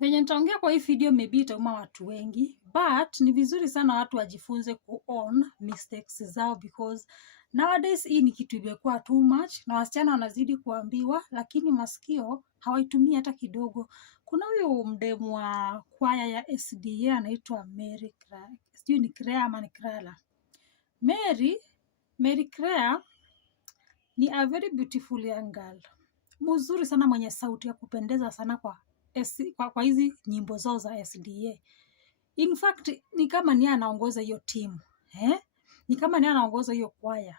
Venye nitaongea kwa hii video maybe itauma watu wengi, but ni vizuri sana watu wajifunze ku-own mistakes zao because nowadays hii ni kitu imekuwa too much na wasichana wanazidi kuambiwa, lakini masikio hawaitumii hata kidogo. Kuna huyu mdemu wa kwaya ya SDA anaitwa Mary Crea, sijui ni Crea ama ni Crala. Mary Crea ni a very beautiful young girl, mzuri sana, mwenye sauti ya kupendeza sana kwa hizi nyimbo zao za SDA. In fact, ni kama ni anaongoza hiyo timu. Ni kama ni anaongoza hiyo kwaya.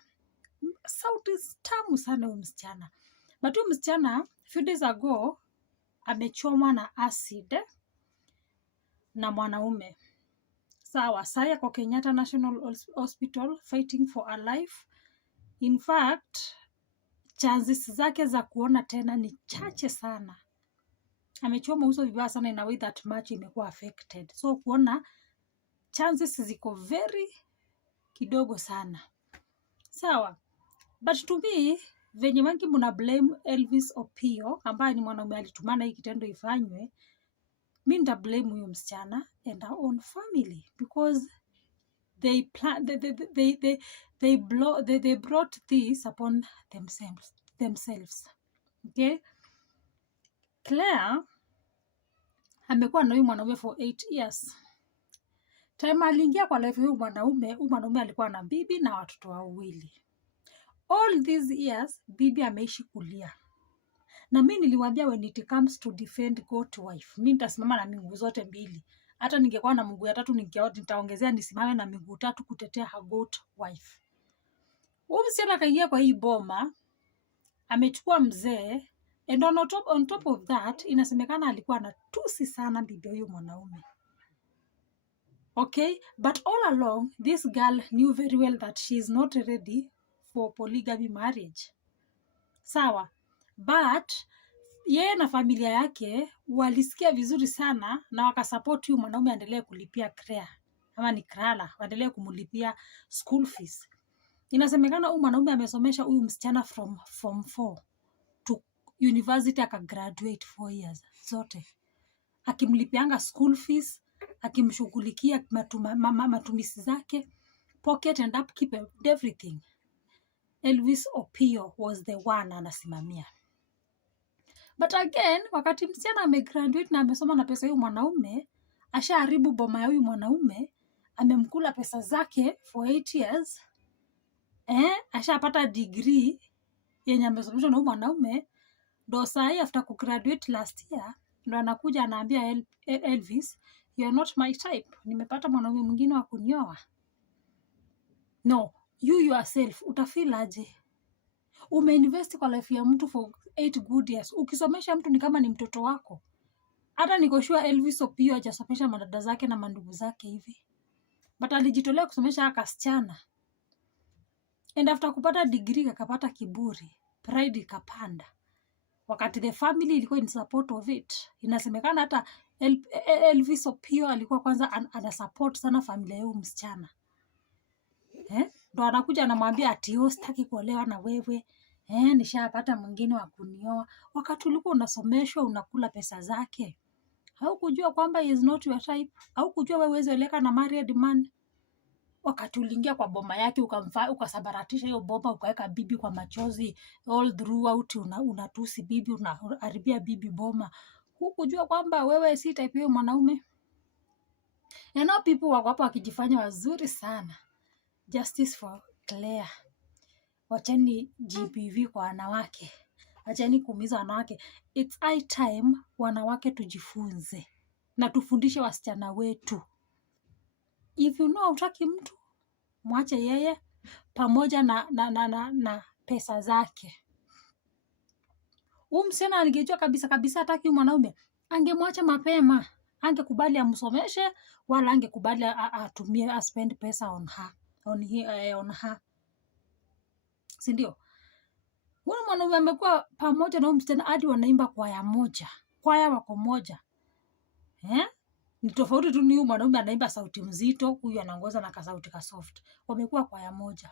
Sauti tamu sana huyu msichana. But huyu msichana, few days ago, amechomwa na acid na mwanaume. Sawa, saya kwa Kenyatta National Hospital fighting for a life. In fact, chances zake za kuona tena ni chache sana. Amechoma uso vibaya sana in a way that much imekuwa affected. So kuona chances ziko very kidogo sana. Sawa. But to me, venye wengi muna blame Elvis Opio, ambaye ni mwanaume alitumana hii kitendo ifanywe, mi nita blame huyo msichana and our own family because they brought this upon themselves. Okay? Claire amekuwa na huyu mwanaume for 8 years. Time aliingia kwa life huyu mwanaume alikuwa na bibi na watoto wawili. All these years bibi ameishi kulia. Na mimi niliwaambia when it comes to defend goat wife, mimi nitasimama na miguu zote mbili. Hata ningekuwa na mguu ya tatu nitaongezea nisimame na miguu tatu kutetea her goat wife. Huyu msichana kaingia kwa hii boma, amechukua mzee, and on top of that, inasemekana alikuwa anatusi sana bibi huyu mwanaume. Okay? But all along, this girl knew very well that she is not ready for polygamy marriage. Sawa. But, yeye na familia yake, walisikia vizuri sana na wakasupport huyu mwanaume aendelee kulipia Crea. Ama ni Crala, waendelee kumulipia school fees. Inasemekana huyu mwanaume amesomesha huyu msichana from Form 4 to university, akagraduate 4 years zote. Akimlipianga school fees, akimshughulikia matumisi zake, pocket and upkeep and everything. Elvis Opio was the one anasimamia. But again, wakati msichana amegraduate na amesoma na pesa huyu mwanaume, ashaharibu boma ya huyu mwanaume, amemkula pesa zake for 8 years, ashapata degree yenye amesomeshwa na huyu mwanaume, ndo sahi after kugraduate last year, ndo anakuja anaambia Elvis, you're not my type. Nimepata mwanaume mwingine wa kunioa. No, you yourself, utafeel aje? Umeinvest kwa life ya mtu for 8 good years. Ukisomesha mtu ni kama ni mtoto wako. Hata niko sure Elvis Opio hajasomesha madada zake na mandugu zake hivi. But alijitolea kusomesha akasichana. And after kupata degree akapata kiburi. Pride ikapanda. Wakati the family ilikuwa in support of it. Inasemekana hata Elvis Opio alikuwa kwanza anasupport sana familia ya huyu msichana. Ndo anakuja anamwambia ati sitaki kuolewa na wewe. Nishapata mwingine wa kunioa. Wakati ulikuwa unasomeshwa unakula pesa zake. Haukujua kwamba he is not your type. Haukujua wewe huwezi oleka na married man. Wakati uliingia kwa boma yake ukasabaratisha hiyo boma, ukaweka bibi kwa machozi all throughout, unatusi bibi, unaharibia bibi boma. Hukujua kwamba wewe si type hiyo mwanaume. And now people wako hapa wakijifanya wazuri sana. Justice for Claire. Wacheni GBV kwa wanawake. Wacheni kuumiza wanawake. It's high time wanawake tujifunze. Na tufundishe wasichana wetu. If you know hutaki mtu, mwache yeye pamoja na pesa zake. Huyu msichana angejua kabisa hataki mwanaume, angemwacha mapema. Angekubali amsomeshe, wala angekubali atumie spend pesa on her. Si ndio? Huyu mwanaume amekuwa pamoja na huyu msichana hadi wanaimba kwaya moja. Kwaya wako moja. Ni tofauti tu, ni huyu mwanaume anaimba sauti mzito, huyu anaongoza na kasauti ka soft. Wamekuwa kwaya moja.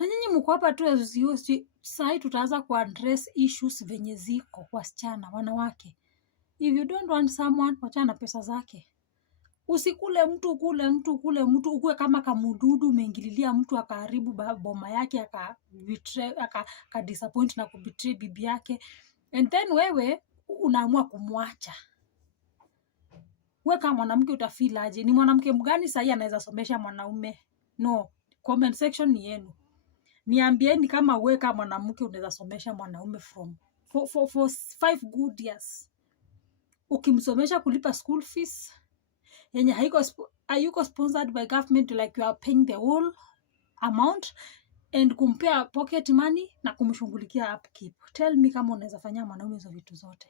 Na nyinyi mko hapa tu sasa tutaanza kuaddress issues venye ziko wasichana, wanawake. If you don't want someone, wachana na pesa zake. Usikule mtu, kule mtu, ukue kama kamududu umeingililia mtu akaharibu boma yake, aka disappoint na kubetray bibi yake. And then wewe unaamua kumwacha. Wewe kama mwanamke utafeel aje? Ni mwanamke mgani sasa anaweza somesha mwanaume? No, comment section ni yenu. Niambieni kama wewe kama mwanamke unaweza somesha mwanaume for 5 good years. Ukimsomesha kulipa school fees yenye hayuko sponsored by government, like you are paying the whole amount, and kumpea pocket money na kumshughulikia upkeep. Tell me kama unaweza fanya mwanaume hizo vitu zote.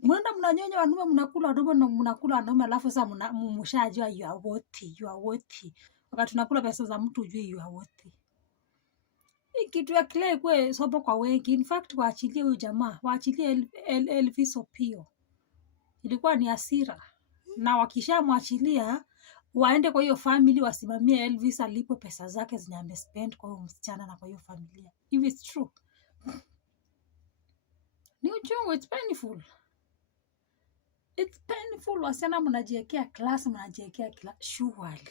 Mwenda mnanyonya wanaume, mnakula wanaume, alafu sasa mshajua you are worthy. Wakati tunakula pesa za mtu ujue you are worthy. Hii kitu ya kile kwe sopo kwa wengi. In fact waachilie huyu jamaa, waachilie Elvis Opio. Ilikuwa ni hasira. Na wakishamwachilia waende kwa hiyo family wasimamie Elvis alipo pesa zake zenye amespend kwa huyo msichana na kwa hiyo familia. If it's true. Ni uchungu, it's painful. It's painful. Wasichana mnajiwekea class, mnajiwekea kila surely.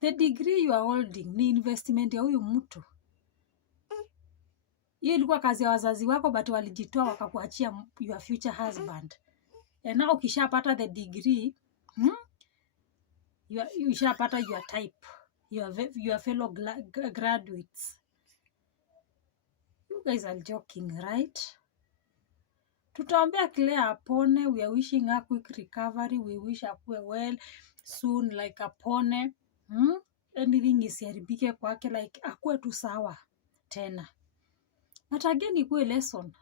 The degree you are holding ni investment ya huyu mtu. Hiyo ilikuwa kazi ya wazazi wako, but walijitoa wakakuachia your future husband. And now ukishapata the degree, you shapata your type, your fellow graduates. You guys are joking, right? Tutaombea Claire apone. We are wishing her quick recovery. We wish akue well soon, like apone. Anything isiharibike kwake, like akue tu sawa tena. But again ikuwe lesson.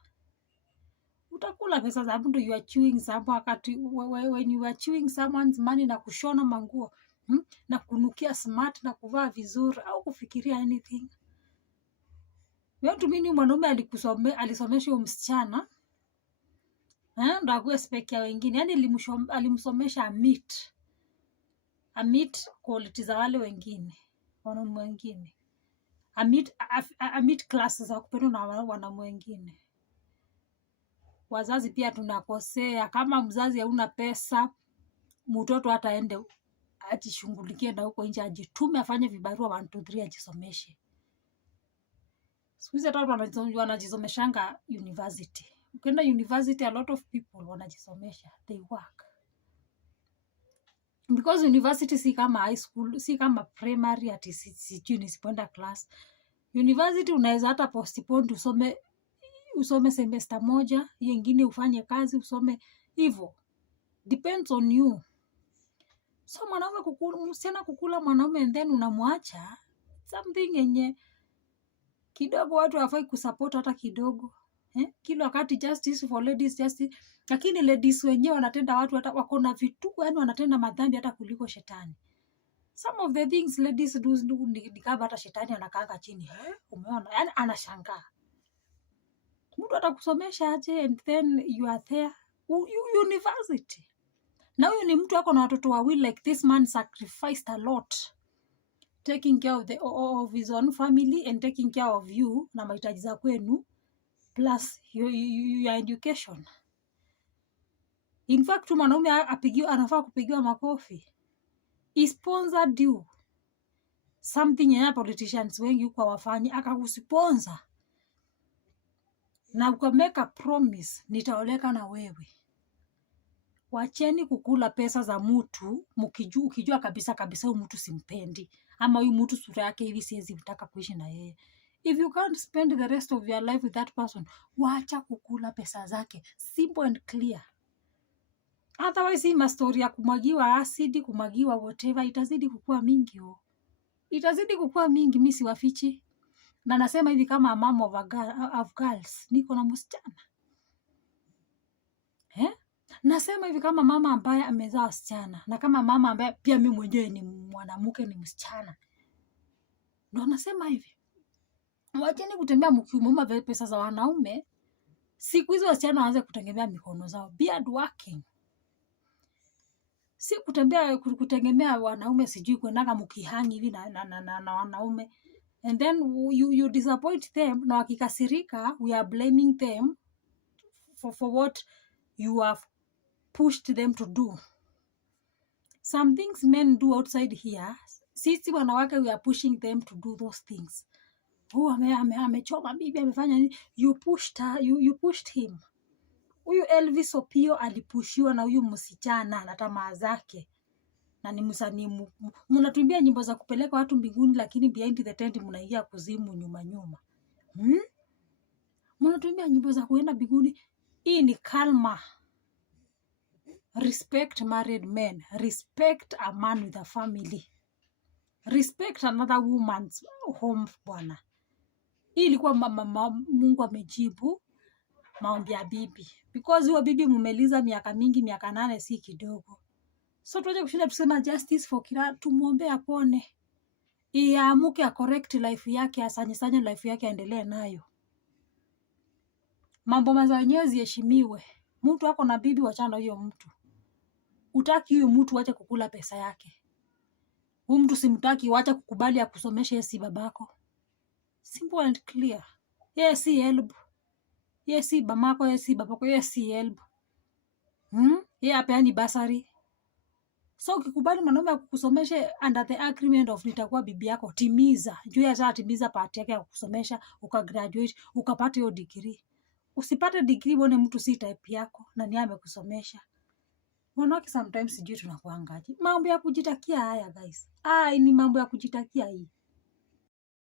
Utakula pesa za mtu, you are chewing someone, wakati when you are chewing someone's money na kushona manguo, na kunukia smart na kuvaa vizuri au kufikiria anything. Wewe tumini mwanaume alisomesha huyo msichana, ndo akuwe speki ya wengine. Yaani alimsomesha amit quality za wale wengine, wanaume wengine. Amit class za kupendwa na wanaume wengine. Wazazi pia tunakosea. Kama mzazi hauna pesa, mtoto hata aende ajishughulikie na huko nje, ajitume afanye vibarua 1 2 3 ajisomeshe. Siku hizi watu wanajisomeshanga university. Ukienda university, a lot of people wanajisomesha, they work. Because university si kama high school, si kama primary ati sijui nisipoenda class. University unaweza hata postpone usome semester moja, hiyo nyingine ufanye kazi, usome hivyo. Depends on you. So mwanaume msichana kukula mwanaume and then unamwacha, something yenye kidogo watu hawafai kusupport hata kidogo. Kila wakati justice for ladies, justice. Lakini ladies wenyewe wanatenda watu hata wako na vituko, yani wanatenda madhambi hata kuliko shetani. Some of the things ladies do ni kama hata shetani anakaanga chini. Umeona? Yani anashangaa. Mtu atakusomesha aje and then you are there university. Na huyu ni mtu ako na watoto wawili, like this man sacrificed a lot taking care of his own family and taking care of you na mahitaji za kwenu plus your education. In fact mwanaume anafaa kupigiwa makofi. He sponsored you something ya politicians wengi kwa wafanye, akakusponsor na ukameka promise, nitaoleka na wewe. Wacheni kukula pesa za mtu ukijua kabisa huyu mtu simpendi, ama huyu mtu sura yake hivi siwezi mtaka kuishi na yeye. If you can't spend the rest of your life with that person, wacha kukula pesa zake. Simple and clear. Otherwise hii story ya kumwagiwa acid, kumwagiwa whatever, itazidi kukua mingi. Itazidi kukua mingi, mimi siwafichi. Na nasema hivi kama mom of girls, niko na msichana. Nasema hivi kama mama ambaye amezaa wasichana, na kama mama ambaye pia mimi mwenyewe ni mwanamke, ni msichana. Ndio nasema hivi. Wacheni kutembea mkiumuma pesa za wanaume. Siku hizo wasichana waanze kutegemea mikono zao. Be hard working. Si kutegemea wanaume, sijui kuendanga mkihangi hivi na wanaume. and then you disappoint them, na wakikasirika we are blaming them for what you have pushed them to do. Some things men do outside here, sisi wanawake we are pushing them to do those things. Amechoma bibi, amefanya nini? You pushed him. Huyu Elvis Opio alipushiwa na huyu msichana na tamaa zake, na ni msanii. Mnatuimbia nyimbo za kupeleka watu mbinguni, lakini behind the tent mnaingia kuzimu nyuma. Mnatuimbia nyimbo za kuenda mbinguni. Hii ni kalma. Respect married men. Respect a man with a family. Respect another woman's home, bwana. Hii ilikuwa Mungu amejibu maombi ya bibi. Because huyo bibi mumeliza miaka mingi, miaka 8 si kidogo. So tuache kushinda tusema justice for Kira, tumuombe apone. Iamuke a correct life yake, asanye life yake aendelee nayo. Mambo maza wenyewe ziheshimiwe. Mtu wako na bibi, wachana huyo mtu. Utaki huyo mtu wacha kukula pesa yake. Huyo mtu simtaki, wacha kukubali ya kusomesha si babako. Simple and clear. Yeye si help. Yeye si mamako, yeye si babako, yeye si help. Yeye apeani basari. So ukikubali mwanaume akukusomeshe under the agreement of nitakuwa bibi yako, timiza. Juu ya timiza part yake ya kukusomesha, ukagraduate, ukapata hiyo degree. Usipate degree uone mtu si type yako na ni amekusomesha. Wanawake sometimes sijui tunakuangaje. Mambo ya kujitakia haya guys. Ni mambo ya kujitakia hii.